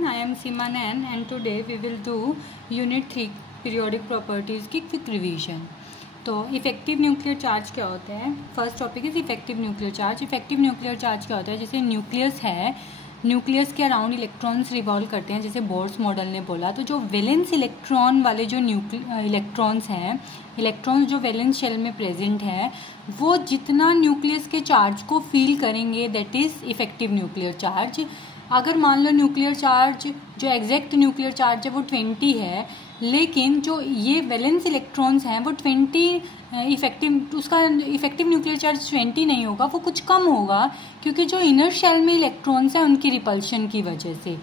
everyone, I am Seema Nayan and today we will do Unit 3 Periodic Properties की quick revision. तो effective nuclear charge क्या होता है? First topic is effective nuclear charge. Effective nuclear charge क्या होता है? जैसे न्यूक्लियस है, न्यूक्लियस के अराउंड इलेक्ट्रॉन्स रिवॉल्व करते हैं, जैसे बोर्स मॉडल ने बोला। तो जो वैलेंस इलेक्ट्रॉन वाले जो इलेक्ट्रॉन्स हैं, इलेक्ट्रॉन्स जो वैलेंस शेल में प्रेजेंट है, वो जितना न्यूक्लियस के चार्ज को फील करेंगे, that is effective nuclear charge. अगर मान लो न्यूक्लियर चार्ज जो एग्जैक्ट न्यूक्लियर चार्ज है वो 20 है, लेकिन जो ये वैलेंस इलेक्ट्रॉन्स हैं वो 20 उसका इफेक्टिव न्यूक्लियर चार्ज 20 नहीं होगा, वो कुछ कम होगा, क्योंकि जो इनर शेल में इलेक्ट्रॉन्स हैं उनकी रिपल्शन की वजह से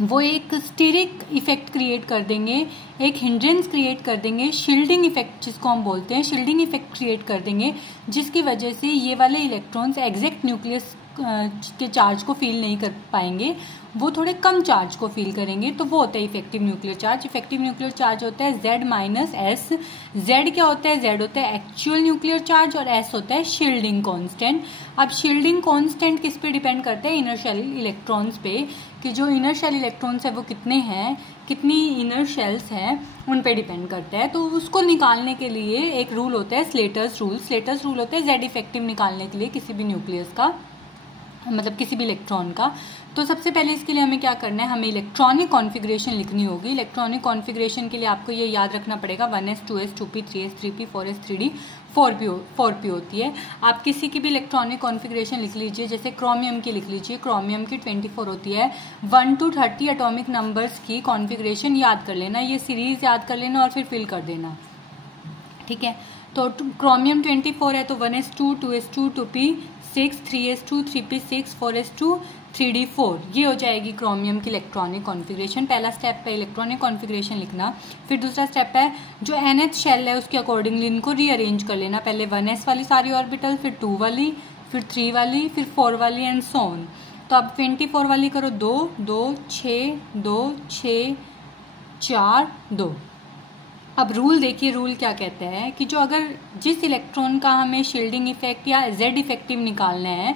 वो एक स्टीरिक इफेक्ट क्रिएट कर देंगे, एक हिंड्रेंस क्रिएट कर देंगे, शील्डिंग इफेक्ट जिसको हम बोलते हैं, शील्डिंग इफेक्ट क्रिएट कर देंगे, जिसकी वजह से ये वाले इलेक्ट्रॉन्स एग्जैक्ट न्यूक्लियस के चार्ज को फील नहीं कर पाएंगे, वो थोड़े कम चार्ज को फील करेंगे। तो वो होता है effective nuclear charge. Effective nuclear charge होता है Z माइनस एस। Z क्या होता है? Z होता है एक्चुअल न्यूक्लियर चार्ज और S होता है शील्डिंग कांस्टेंट। अब शील्डिंग कांस्टेंट किस पे डिपेंड करता है? इनर शेल इलेक्ट्रॉन्स पे, कि जो इनर शेल इलेक्ट्रॉन्स है वो कितने हैं, कितनी इनर शेल्स हैं, उन पे डिपेंड करता है। तो उसको निकालने के लिए एक रूल होता है स्लेटर्स रूल। स्लेटर्स रूल होता है Z इफेक्टिव निकालने के लिए किसी भी न्यूक्लियस का, मतलब किसी भी इलेक्ट्रॉन का। तो सबसे पहले इसके लिए हमें क्या करना है? हमें इलेक्ट्रॉनिक कॉन्फ़िगरेशन लिखनी होगी। इलेक्ट्रॉनिक कॉन्फ़िगरेशन के लिए आपको ये याद रखना पड़ेगा 1s 2s 2p 3s 3p 4s 3d 4p होती है। आप किसी की भी इलेक्ट्रॉनिक कॉन्फ़िगरेशन लिख लीजिए, जैसे क्रोमियम की लिख लीजिए, क्रोमियम की 24 होती है। 1 to 30 एटॉमिक नंबर्स की कॉन्फ़िगरेशन याद कर लेना, ये सीरीज याद कर लेना और फिर फिल कर देना, ठीक है। तो क्रोमियम 24 है, तो 1s2 2s2 2p 6 3s2 3p 6 4s2 3d 4, ये हो जाएगी क्रोमियम की इलेक्ट्रॉनिक कॉन्फ़िगरेशन। पहला स्टेप है इलेक्ट्रॉनिक कॉन्फ़िगरेशन लिखना। फिर दूसरा स्टेप है जो NH शेल है उसके अकॉर्डिंगली इनको रीअरेंज कर लेना। पहले 1s वाली सारी ऑर्बिटल, फिर 2 वाली, फिर 3 वाली, फिर 4 वाली एंड सो ऑन। तो अब 24 वाली करो 2 2 6 2 6 4 2। अब रूल देखिए, रूल क्या कहता है कि जो अगर जिस इलेक्ट्रॉन का हमें शील्डिंग इफेक्ट या Z इफेक्टिव निकालना है,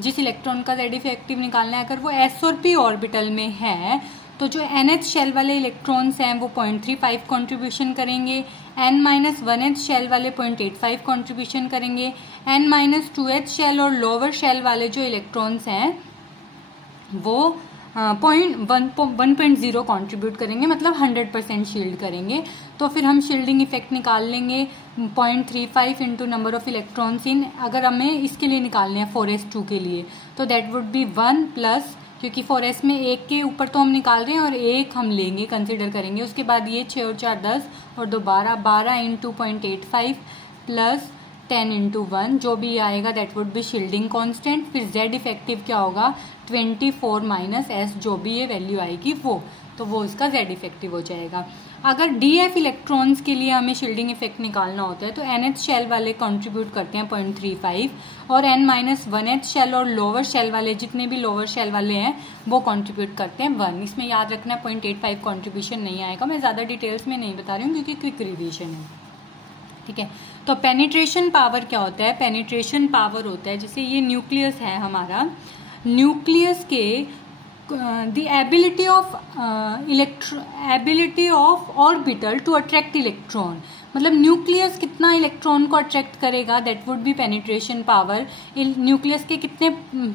जिस इलेक्ट्रॉन का Z इफेक्टिव निकालना है, अगर वो S और P ऑर्बिटल में है, तो जो NH शेल वाले इलेक्ट्रॉन्स हैं वो 0.35 कंट्रीब्यूशन करेंगे, N-1H शेल वाले 0.85 कंट्रीब्यूशन करेंगे, N-2H शेल और लोअर शेल वाले जो इलेक्ट्रॉन्स हैं वो 1.0 कंट्रीब्यूट करेंगे, मतलब 100% शील्ड करेंगे। तो फिर हम शील्डिंग इफेक्ट निकाल लेंगे 0.35 into number of electrons in, अगर हमें इसके लिए निकालने हैं 4s2 के लिए, तो दैट वुड बी 1 प्लस, क्योंकि 4s में 1 के ऊपर तो हम निकाल रहे हैं और 1 हम लेंगे, कंसिडर करेंगे। उसके बाद ये 6 और 4 10 और 2 12 इंटू 0.85 प्लस 10 इंटू 1, जो भी आएगा that would B shielding constant. फिर Z इफेक्टिव क्या होगा? 24 माइनस S, जो भी ये वैल्यू आएगी वो, तो वो इसका Z इफेक्टिव हो जाएगा। अगर DF इलेक्ट्रॉन्स के लिए हमें शील्डिंग इफेक्ट निकालना होता है तो NH शेल वाले कंट्रीब्यूट करते हैं 0.35 और N-1H शेल और लोअर शेल वाले, जितने भी लोअर शेल वाले हैं वो कंट्रीब्यूट करते हैं 1। इसमें याद रखना है 0.85 कंट्रीब्यूशन नहीं आएगा। मैं ज़्यादा डिटेल्स में नहीं बता रही हूँ क्योंकि क्विक रिविजन है, ठीक है। तो पेनिट्रेशन पावर क्या होता है? पेनिट्रेशन पावर होता है, जैसे ये न्यूक्लियस है हमारा, न्यूक्लियस के the ability of orbital to attract electron, मतलब न्यूक्लियस कितना इलेक्ट्रॉन को अट्रैक्ट करेगा, that would be penetration power. Nucleus के कितने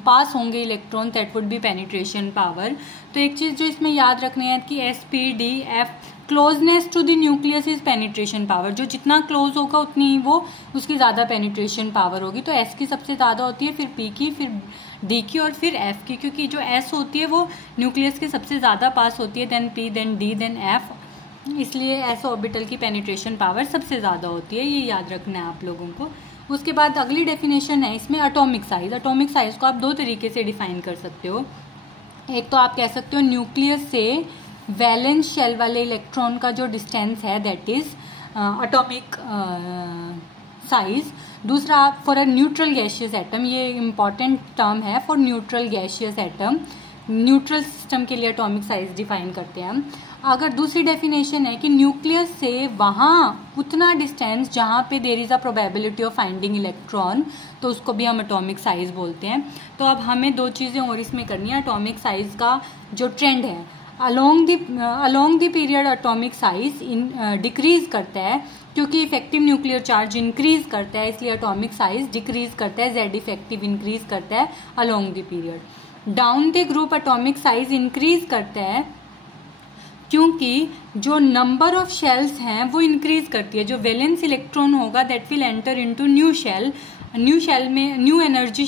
पास होंगे electron, that would be penetration power. तो एक चीज जो इसमें याद रखनी है कि SP-D-F, closeness to the nucleus is penetration power. जो जितना क्लोज होगा उतनी ही वो उसकी ज्यादा पेनिट्रेशन पावर होगी। तो S की सबसे ज्यादा होती है, फिर P की, फिर D की और फिर F की, क्योंकि जो S होती है वो न्यूक्लियस के सबसे ज्यादा पास होती है, then P, then D, then F, इसलिए S ऑर्बिटल की पेनिट्रेशन पावर सबसे ज्यादा होती है। ये याद रखना है आप लोगों को। उसके बाद अगली डेफिनेशन है इसमें एटॉमिक साइज। एटॉमिक साइज को आप दो तरीके से डिफाइन कर सकते हो। एक तो आप कह सकते हो न्यूक्लियस से वैलेंस शेल वाले इलेक्ट्रॉन का जो डिस्टेंस है दैट इज एटॉमिक साइज। दूसरा for a neutral gaseous atom, ये इंपॉर्टेंट टर्म है, for neutral gaseous atom neutral system के लिए एटॉमिक साइज डिफाइन करते हैं हम। अगर दूसरी डेफिनेशन है कि न्यूक्लियस से वहाँ उतना डिस्टेंस जहाँ पे there is a probability of finding electron, तो उसको भी हम एटॉमिक साइज बोलते हैं। तो अब हमें दो चीज़ें और इसमें करनी है। एटॉमिक साइज का जो ट्रेंड है along the period atomic size decrease करता है, क्योंकि इफेक्टिव न्यूक्लियर चार्ज इंक्रीज करता है, इसलिए एटॉमिक साइज डिक्रीज करता है, जेड इफेक्टिव इंक्रीज करता है along the period. Down the group atomic size increase करता है क्योंकि जो नंबर ऑफ शेल्स हैं वो इंक्रीज करती है। जो वैलेंस इलेक्ट्रॉन होगा that will enter into new shell में न्यू एनर्जी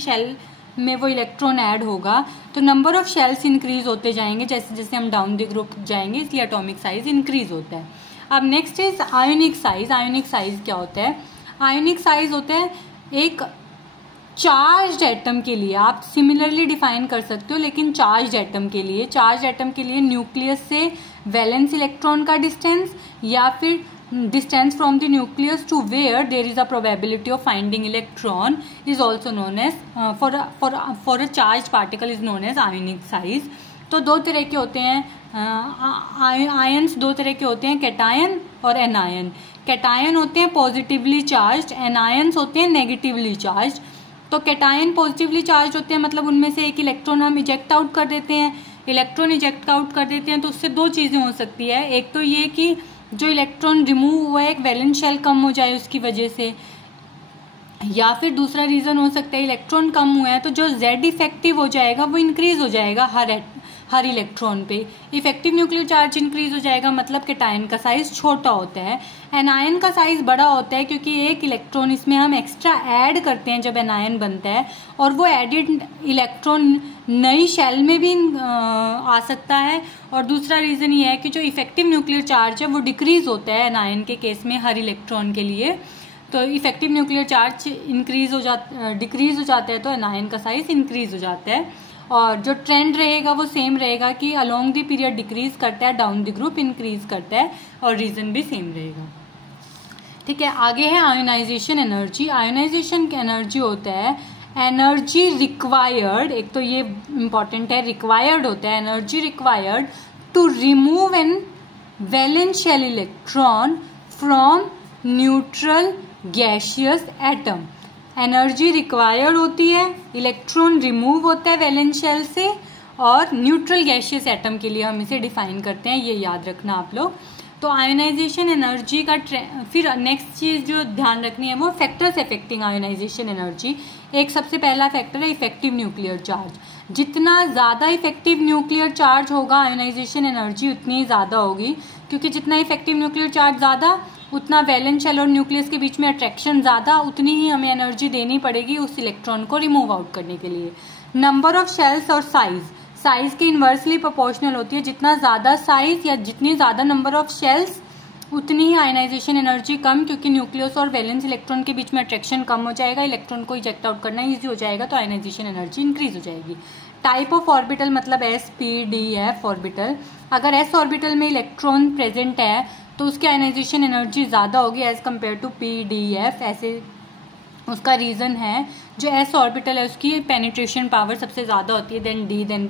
शेल में वो इलेक्ट्रॉन ऐड होगा, तो नंबर ऑफ शेल्स इंक्रीज होते जाएंगे जैसे जैसे हम डाउन द ग्रुप जाएंगे, इसलिए एटॉमिक साइज इंक्रीज होता है। अब next is ionic size. Ionic size क्या होता है? आयोनिक साइज होता है एक चार्ज्ड एटम के लिए, आप सिमिलरली डिफाइन कर सकते हो, लेकिन चार्ज्ड एटम के लिए न्यूक्लियस से वैलेंस इलेक्ट्रॉन का डिस्टेंस या फिर distance from the nucleus to where there is a probability of finding electron is also known as for a charged particle is known as ionic size। तो दो तरह के होते हैं आयंस, दो तरह के होते हैं, कैटायन और एनायन। कैटायन होते हैं पॉजिटिवली चार्ज्ड, एनायंस होते हैं नेगेटिवली चार्ज्ड। तो कैटायन पॉजिटिवली चार्ज होते हैं, मतलब उनमें से एक इलेक्ट्रॉन हम इजेक्ट आउट कर देते हैं। इलेक्ट्रॉन इजेक्ट आउट कर देते हैं तो उससे दो चीजें हो सकती है। एक तो ये कि जो इलेक्ट्रॉन रिमूव हुआ है एक वैलेंस शेल कम हो जाए उसकी वजह से, या फिर दूसरा रीजन हो सकता है इलेक्ट्रॉन कम हुआ है तो जो जेड इफेक्टिव हो जाएगा वो इंक्रीज हो जाएगा हर इलेक्ट्रॉन पे। इफेक्टिव न्यूक्लियर चार्ज इंक्रीज हो जाएगा, मतलब कैटायन का साइज छोटा होता है। एनायन का साइज बड़ा होता है क्योंकि एक इलेक्ट्रॉन इसमें हम एक्स्ट्रा ऐड करते हैं जब एनायन बनता है, और वो एडिड इलेक्ट्रॉन नई शेल में भी आ सकता है। और दूसरा रीजन ये है कि जो इफेक्टिव न्यूक्लियर चार्ज है वो डिक्रीज होता है एनायन के केस में हर इलेक्ट्रॉन के लिए। तो इफेक्टिव न्यूक्लियर चार्ज डिक्रीज हो जाता है तो एनायन का साइज इंक्रीज हो जाता है। और जो ट्रेंड रहेगा वो सेम रहेगा कि अलोंग द पीरियड डिक्रीज करता है, डाउन द ग्रुप इंक्रीज करता है, और रीजन भी सेम रहेगा। ठीक है, आगे है आयोनाइजेशन एनर्जी। आयोनाइजेशन की एनर्जी होता है एनर्जी रिक्वायर्ड, एक तो ये इंपॉर्टेंट है, रिक्वायर्ड होता है energy required to remove an valence shell electron from neutral gaseous atom. Energy required होती है, इलेक्ट्रॉन रिमूव होता है वैलेंस शेल से, और न्यूट्रल गैसियस एटम के लिए हम इसे डिफाइन करते हैं, ये याद रखना आप लोग। तो आयोनाइजेशन एनर्जी का फिर नेक्स्ट चीज जो ध्यान रखनी है वो फैक्टर्स अफेक्टिंग आयोनाइजेशन एनर्जी। एक सबसे पहला फैक्टर है इफेक्टिव न्यूक्लियर चार्ज। जितना ज्यादा इफेक्टिव न्यूक्लियर चार्ज होगा आयोनाइजेशन एनर्जी उतनी ही ज्यादा होगी, क्योंकि जितना इफेक्टिव न्यूक्लियर चार्ज ज्यादा उतना वैलेंस शेल और न्यूक्लियस के बीच में अट्रैक्शन ज्यादा, उतनी ही हमें एनर्जी देनी पड़ेगी उस इलेक्ट्रॉन को रिमूव आउट करने के लिए। नंबर ऑफ शेल्स और साइज के इन्वर्सली प्रोपोर्शनल होती है। जितना ज्यादा साइज या जितनी ज्यादा नंबर ऑफ शेल्स उतनी ही आयोनाइजेशन एनर्जी कम, क्योंकि न्यूक्लियस और वैलेंस इलेक्ट्रॉन के बीच में अट्रैक्शन कम हो जाएगा, इलेक्ट्रॉन को इजेक्ट आउट करना ईजी हो जाएगा, तो आयोनाइजेशन एनर्जी इंक्रीज हो जाएगी। टाइप ऑफ ऑर्बिटल मतलब S P D F orbital. अगर एस ऑर्बिटल में इलेक्ट्रॉन प्रेजेंट है तो उसकी आयोनाइजेशन एनर्जी ज्यादा होगी as compare to P D F. ऐसे उसका रीजन है जो एस ऑर्बिटल है उसकी पेनिट्रेशन पावर सबसे ज्यादा होती है देन डी देन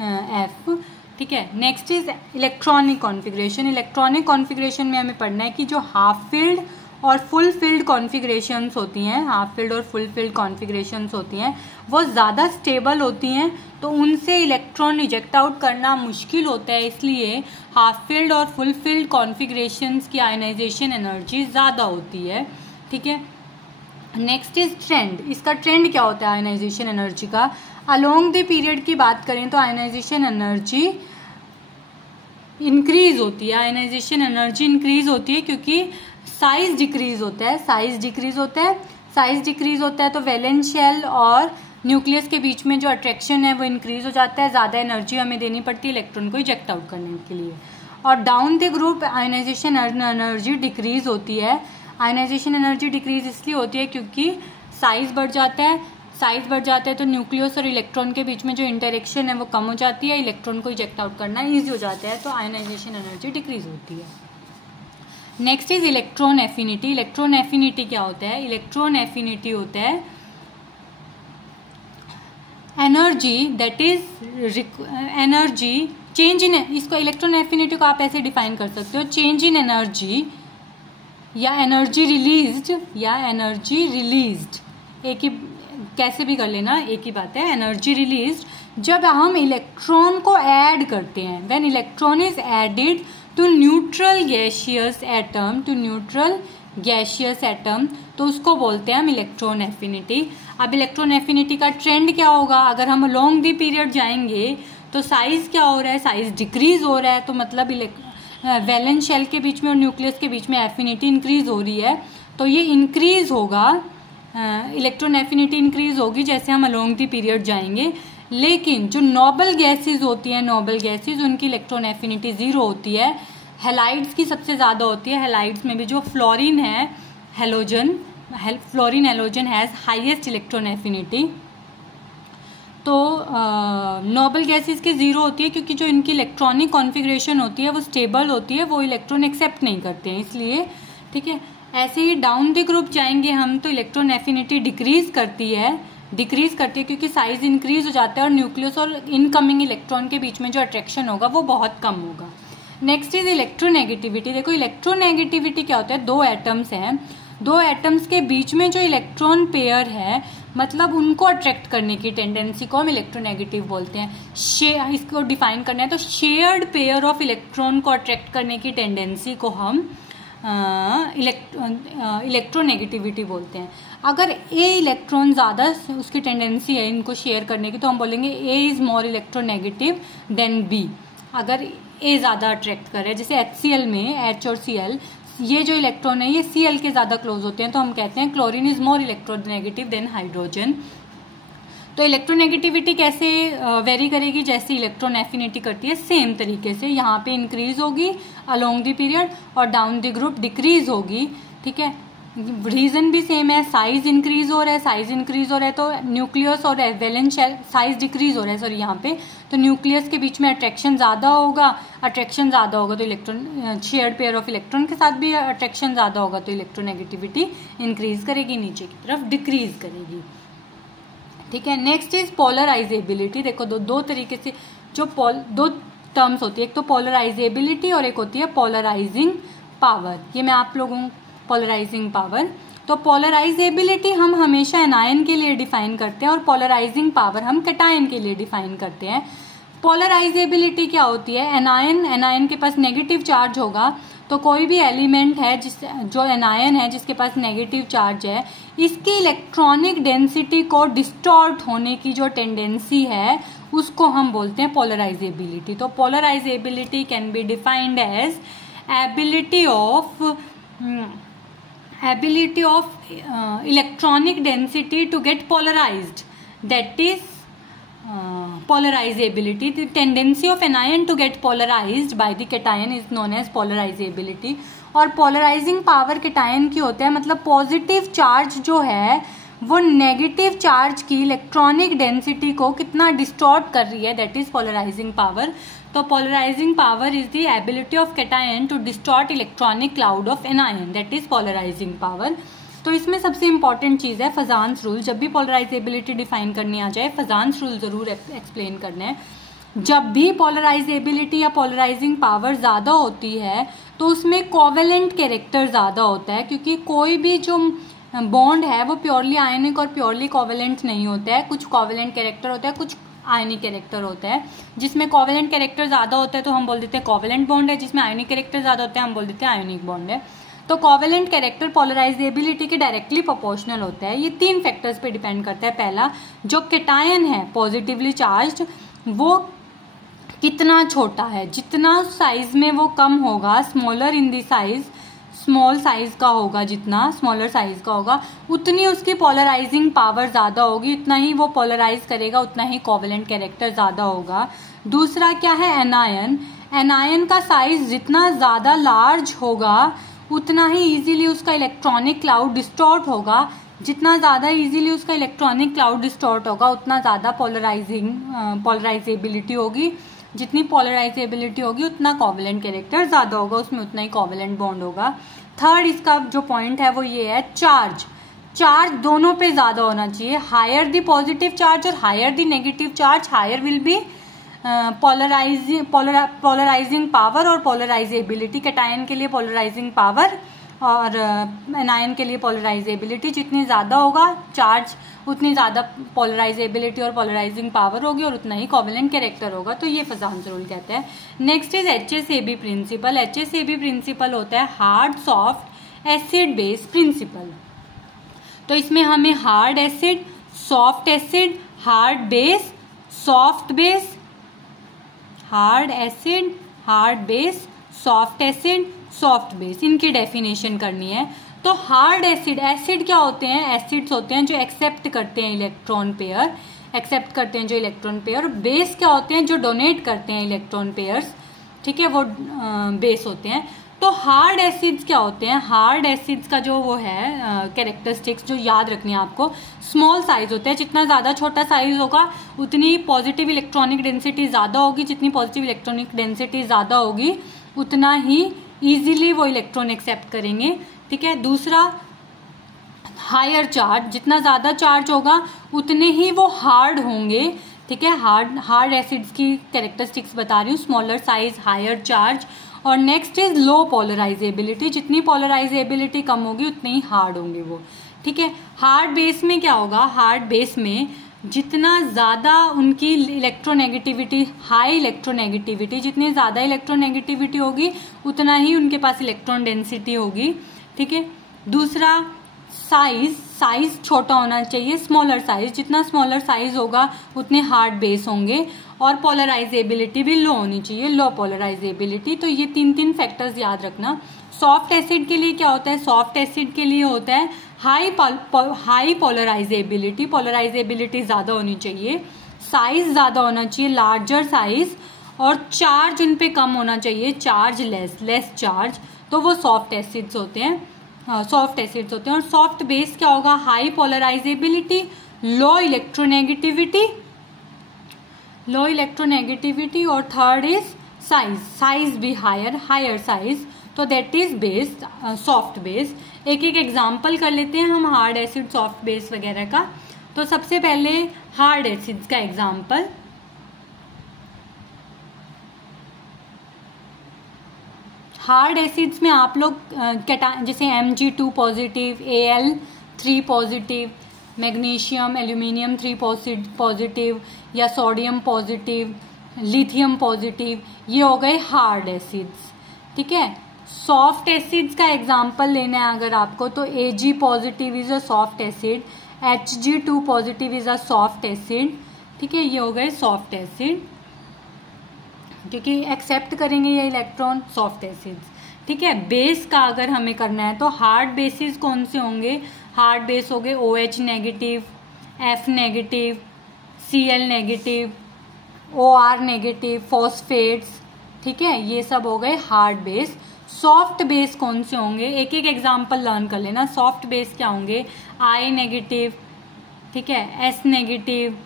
एफ। ठीक है, next is electronic configuration. Electronic configuration में हमें पढ़ना है कि जो हाफ फील्ड और फुल फील्ड कॉन्फ़िगरेशंस होती हैं, हाफ फील्ड और फुल फील्ड कॉन्फ़िगरेशंस होती हैं, वो ज़्यादा स्टेबल होती हैं, तो उनसे इलेक्ट्रॉन रिजेक्ट आउट करना मुश्किल होता है, इसलिए हाफ फील्ड और फुल फील्ड कॉन्फ़िगरेशंस की आयोनाइजेशन एनर्जी ज़्यादा होती है। ठीक है, नेक्स्ट इज ट्रेंड। इसका ट्रेंड क्या होता है आयोनाइजेशन एनर्जी का? अलोंग द पीरियड की बात करें तो आयोनाइजेशन एनर्जी इंक्रीज होती है। आयोनाइजेशन एनर्जी इंक्रीज होती है क्योंकि साइज डिक्रीज होता है। साइज डिक्रीज होता है तो वैलेंस शेल और न्यूक्लियस के बीच में जो अट्रैक्शन है वो इंक्रीज हो जाता है, ज़्यादा एनर्जी हमें देनी पड़ती है इलेक्ट्रॉन को इजेक्ट आउट करने के लिए। और down the group ionisation energy decrease होती है। आयोनाइजेशन एनर्जी डिक्रीज इसलिए होती है क्योंकि साइज बढ़ जाता है तो न्यूक्लियस और इलेक्ट्रॉन के बीच में जो इंटरेक्शन है वो कम हो जाती है, इलेक्ट्रॉन को इजेक्ट आउट करना ईजी हो जाता है, तो आयोनाइजेशन एनर्जी डिक्रीज होती है। Next is electron affinity. Electron affinity क्या होता है? इलेक्ट्रॉन एफिनिटी होता है energy that is energy change in, इसको इलेक्ट्रॉन एफिनिटी को आप ऐसे डिफाइन कर सकते हो, चेंज इन एनर्जी या एनर्जी रिलीज्ड या एनर्जी रिलीज्ड, एक ही कैसे भी कर लेना, एक ही बात है। एनर्जी रिलीज्ड जब हम इलेक्ट्रॉन को ऐड करते हैं, when electron is added to neutral gaseous atom, to neutral gaseous atom, तो उसको बोलते हैं हम इलेक्ट्रॉन एफिनिटी। अब इलेक्ट्रॉन एफिनिटी का ट्रेंड क्या होगा, अगर हम लॉन्ग दी पीरियड जाएंगे तो साइज क्या हो रहा है, साइज डिक्रीज हो रहा है, तो मतलब वैलेंस शेल के बीच में और न्यूक्लियस के बीच में एफिनिटी इंक्रीज हो रही है, तो ये इंक्रीज होगा, इलेक्ट्रॉन एफिनिटी इंक्रीज होगी जैसे हम अलोंग दी पीरियड जाएंगे। लेकिन जो नोबल गैसेज होती हैं, नोबल गैसेज, उनकी इलेक्ट्रॉन एफिनिटी 0 होती है। हैलाइड्स की सबसे ज़्यादा होती है, हैलाइड्स में भी जो फ्लोरीन है, halogen, fluorine halogen has highest electron affinity. तो नोबल गैसेस की 0 होती है क्योंकि जो इनकी इलेक्ट्रॉनिक कॉन्फ़िगरेशन होती है वो स्टेबल होती है, वो इलेक्ट्रॉन एक्सेप्ट नहीं करते हैं, इसलिए ठीक है। ऐसे ही डाउन द ग्रुप जाएंगे हम तो इलेक्ट्रॉन एफिनिटी डिक्रीज करती है क्योंकि साइज इंक्रीज हो जाता है और न्यूक्लियस और इनकमिंग इलेक्ट्रॉन के बीच में जो अट्रैक्शन होगा वो बहुत कम होगा। Next is electronegativity. देखो इलेक्ट्रोनेगेटिविटी क्या होता है, दो एटम्स हैं, दो एटम्स के बीच में जो इलेक्ट्रॉन पेयर है, मतलब उनको अट्रैक्ट करने की टेंडेंसी को हम इलेक्ट्रोनेगेटिव बोलते हैं। इसको डिफाइन करना है तो शेयर्ड पेयर ऑफ इलेक्ट्रॉन को अट्रैक्ट करने की टेंडेंसी को हम इलेक्ट्रोनेगेटिविटी बोलते हैं। अगर ए इलेक्ट्रॉन ज़्यादा उसकी टेंडेंसी है इनको शेयर करने की तो हम बोलेंगे A is more electronegative than B. अगर ए ज़्यादा अट्रैक्ट करे, जैसे HCl में H और Cl, ये जो इलेक्ट्रॉन है ये Cl के ज़्यादा क्लोज होते हैं, तो हम कहते हैं chlorine is more electronegative then hydrogen. तो इलेक्ट्रोनेगेटिविटी कैसे वेरी करेगी, जैसे इलेक्ट्रॉन एफिनिटी करती है सेम तरीके से यहाँ पे इंक्रीज होगी अलोंग द पीरियड और डाउन द ग्रुप डिक्रीज होगी, ठीक है। रीजन भी सेम है, साइज इंक्रीज हो रहा है, तो न्यूक्लियस और वैलेंस शेल साइज डिक्रीज हो रहा है सॉरी यहाँ पे, तो न्यूक्लियस के बीच में अट्रैक्शन ज़्यादा होगा तो electron shared pair of electron के साथ भी अट्रैक्शन ज़्यादा होगा तो इलेक्ट्रोनेगेटिविटी इंक्रीज करेगी, नीचे की तरफ डिक्रीज करेगी, ठीक है। Next is polarisability. देखो दो तरीके से जो दो टर्म्स होती है, एक तो पोलराइजेबिलिटी और एक होती है पोलराइजिंग पावर। ये मैं आप लोगों पोलराइजिंग पावर, तो पोलराइजेबिलिटी हम हमेशा एनायन के लिए डिफाइन करते हैं और पोलराइजिंग पावर हम कैटायन के लिए डिफाइन करते हैं। पोलराइजेबिलिटी क्या होती है, एनायन के पास नेगेटिव चार्ज होगा, तो कोई भी एलिमेंट है जो एनायन है जिसके पास नेगेटिव चार्ज है, इसकी इलेक्ट्रॉनिक डेंसिटी को डिस्टॉर्ट होने की जो टेंडेंसी है उसको हम बोलते हैं पोलराइजेबिलिटी। तो polarisability can be defined as ability of electronic density to get polarised, that is polarizability. The tendency of anion to get polarized by the cation is known as polarizability. और polarizing power cation की होता है, मतलब positive charge जो है वो negative charge की electronic density को कितना डिस्टॉर्ट कर रही है, दैट इज पोलराइजिंग पावर। तो polarising power is the ability of cation to distort electronic cloud of anion, that is polarising power. तो इसमें सबसे इंपॉर्टेंट चीज़ है फजान्स रूल। जब भी पोलराइजेबिलिटी डिफाइन करनी आ जाए फजान्स रूल जरूर एक्सप्लेन करना है। जब भी पोलराइजेबिलिटी या पोलराइजिंग पावर ज़्यादा होती है तो उसमें कोवेलेंट कैरेक्टर ज़्यादा होता है, क्योंकि कोई भी जो बॉन्ड है वो प्योरली आयनिक और प्योरली कोवेलेंट नहीं होता है। कुछ कोवेलेंट कैरेक्टर होता है, कुछ आयनिक कैरेक्टर होता है। जिसमें कोवेलेंट कैरेक्टर ज़्यादा होता है तो हम बोल देते हैं कोवेलेंट बॉन्ड है, जिसमें आयनिक कैरेक्टर ज़्यादा होता है हम बोल देते हैं आयनिक बॉन्ड है। तो कोवेलेंट कैरेक्टर पोलराइजेबिलिटी के डायरेक्टली प्रोपोर्शनल होता है। ये 3 फैक्टर्स पे डिपेंड करता है। पहला, जो कैटायन है पॉजिटिवली चार्ज्ड वो कितना छोटा है, जितना साइज में वो कम होगा, smaller in the size, small size का होगा, जितना स्मॉलर साइज का होगा उतनी उसकी पोलराइजिंग पावर ज़्यादा होगी, उतना ही वो पोलराइज करेगा, उतना ही कोवेलेंट कैरेक्टर ज़्यादा होगा। दूसरा क्या है, एनायन। एनायन का साइज जितना ज़्यादा लार्ज होगा उतना ही इजीली उसका इलेक्ट्रॉनिक क्लाउड डिस्टॉर्ट होगा। जितना ज़्यादा इजीली उसका इलेक्ट्रॉनिक क्लाउड डिस्टॉर्ट होगा उतना ज़्यादा पोलराइजेबिलिटी होगी। जितनी पोलराइजेबिलिटी होगी उतना कोवेलेंट कैरेक्टर ज़्यादा होगा, उसमें उतना ही कोवेलेंट बॉन्ड होगा। थर्ड इसका जो पॉइंट है वो ये है चार्ज। चार्ज दोनों पे ज्यादा होना चाहिए, हायर द पॉजिटिव चार्ज और higher the negative charge, higher will be polarising power और पोलराइजेबिलिटी। कैटायन के लिए पोलराइजिंग पावर और एनायन के लिए पोलराइजेबिलिटी, जितनी ज्यादा होगा चार्ज उतनी ज्यादा पोलराइजेबिलिटी और पोलराइजिंग पावर होगी और उतना ही कोवेलेंट कैरेक्टर होगा। तो ये फजान्स रूल कहते हैं। Next is HSAB principle. HSAB principle होता है hard soft acid base principle. तो इसमें हमें hard acid, soft acid, hard base, soft base, hard acid, hard base, soft acid, soft base, इनकी डेफिनेशन करनी है। तो हार्ड एसिड, एसिड क्या होते हैं? एसिड्स होते हैं जो एक्सेप्ट करते हैं इलेक्ट्रॉन पेयर, एक्सेप्ट करते हैं जो इलेक्ट्रॉन पेयर। बेस क्या होते हैं? जो डोनेट करते हैं इलेक्ट्रॉन पेयर्स, ठीक है, वो बेस होते हैं। तो हार्ड एसिड्स क्या होते हैं? हार्ड एसिड्स का जो वो है कैरेक्टरिस्टिक्स जो याद रखनी है आपको, स्मॉल साइज होते हैं। जितना ज्यादा छोटा साइज होगा उतनी पॉजिटिव इलेक्ट्रॉनिक डेंसिटी ज्यादा होगी, जितनी पॉजिटिव इलेक्ट्रॉनिक डेंसिटी ज्यादा होगी उतना ही इजीली वो इलेक्ट्रॉन एक्सेप्ट करेंगे, ठीक है। दूसरा, हायर चार्ज, जितना ज्यादा चार्ज होगा उतने ही वो हार्ड होंगे, ठीक है। हार्ड एसिड्स की कैरेक्टरिस्टिक्स बता रही हूँ, स्मॉलर साइज, हायर चार्ज। और नेक्स्ट इज लो पोलराइजेबिलिटी, जितनी पोलराइजेबिलिटी कम होगी उतने ही हार्ड होंगे वो, ठीक है। हार्ड बेस में क्या होगा? हार्ड बेस में जितना ज्यादा उनकी इलेक्ट्रोनेगेटिविटी, हाई इलेक्ट्रोनेगेटिविटी, जितनी ज्यादा इलेक्ट्रोनेगेटिविटी होगी उतना ही उनके पास इलेक्ट्रॉन डेंसिटी होगी, ठीक है। दूसरा, साइज, साइज छोटा होना चाहिए, स्मॉलर साइज, जितना स्मॉलर साइज होगा उतने हार्ड बेस होंगे। और पोलराइजेबिलिटी भी लो होनी चाहिए, लो पोलराइजेबिलिटी। तो ये तीन फैक्टर्स याद रखना। सॉफ्ट एसिड के लिए क्या होता है? सॉफ्ट एसिड के लिए होता है हाई पोलराइजेबिलिटी, पोलराइजेबिलिटी ज्यादा होनी चाहिए, साइज ज्यादा होना चाहिए, लार्जर साइज, और चार्ज उन पे कम होना चाहिए, चार्ज लेस चार्ज। तो वो सॉफ्ट एसिड्स होते हैं, सॉफ्ट एसिड्स होते हैं। और सॉफ्ट बेस क्या होगा? हाई पोलराइजेबिलिटी, लो इलेक्ट्रोनेगेटिविटी, लो इलेक्ट्रोनेगेटिविटी। और थर्ड इज साइज, साइज भी हायर साइज। तो that is base, soft base. एक एक एग्जांपल कर लेते हैं हम हार्ड एसिड, सॉफ्ट बेस वगैरह का। तो सबसे पहले हार्ड एसिड्स का एग्जांपल, हार्ड एसिड्स में आप लोग जैसे Mg2 positive, Al3 positive, magnesium, aluminium 3 positive, या सोडियम पॉजिटिव, लिथियम पॉजिटिव, ये हो गए हार्ड एसिड्स, ठीक है। सॉफ्ट एसिड्स का एग्जांपल लेना है अगर आपको, तो Ag positive is a soft acid, Hg2 positive is a soft acid, ठीक है। ये हो गए सॉफ्ट एसिड क्योंकि एक्सेप्ट करेंगे ये इलेक्ट्रॉन, सॉफ्ट एसिड्स, ठीक है। बेस का अगर हमें करना है तो हार्ड बेसिस कौन से होंगे? हार्ड बेस हो गए OH negative, F negative, Cl negative, OR negative, phosphates, ठीक है, ये सब हो गए हार्ड बेस। सॉफ्ट बेस कौन से होंगे? एक एक एग्जांपल लर्न कर लेना। सॉफ्ट बेस क्या होंगे? I नेगेटिव, ठीक है, S नेगेटिव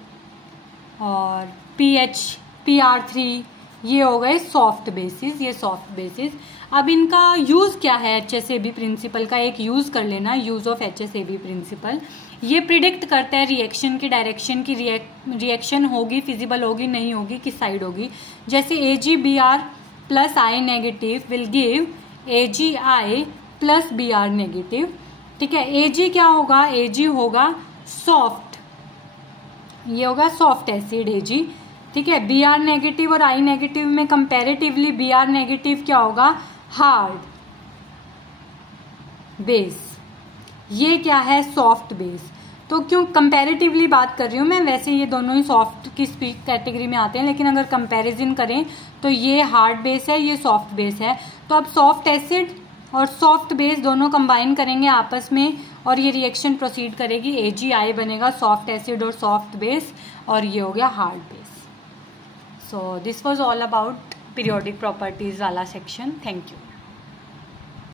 और PR3, ये हो गए सॉफ्ट बेसिस, ये सॉफ्ट बेसिस। अब इनका यूज क्या है? HSAB प्रिंसिपल का एक यूज कर लेना, यूज ऑफ HSAB प्रिंसिपल। ये प्रिडिक्ट करता है रिएक्शन की डायरेक्शन की, रिएक्शन होगी, फिजिबल होगी, नहीं होगी, किस साइड होगी। जैसे AgBr plus I negative will give AgI plus Br negative, ठीक है। Ag क्या होगा? Ag होगा सॉफ्ट, ये होगा सॉफ्ट एसिड Ag, ठीक है। Br नेगेटिव और I नेगेटिव में कंपैरेटिवली Br नेगेटिव क्या होगा? हार्ड बेस, ये क्या है? Soft base. तो क्यों कंपैरेटिवली बात कर रही हूँ मैं, वैसे ये दोनों ही सॉफ्ट की कैटेगरी में आते हैं, लेकिन अगर कंपैरिजन करें तो ये हार्ड बेस है, ये सॉफ्ट बेस है। तो अब सॉफ्ट एसिड और सॉफ्ट बेस दोनों कंबाइन करेंगे आपस में और ये रिएक्शन प्रोसीड करेगी, AgI बनेगा सॉफ्ट एसिड और सॉफ्ट बेस, और ये हो गया hard base. So this was all about periodic properties वाला section. Thank you.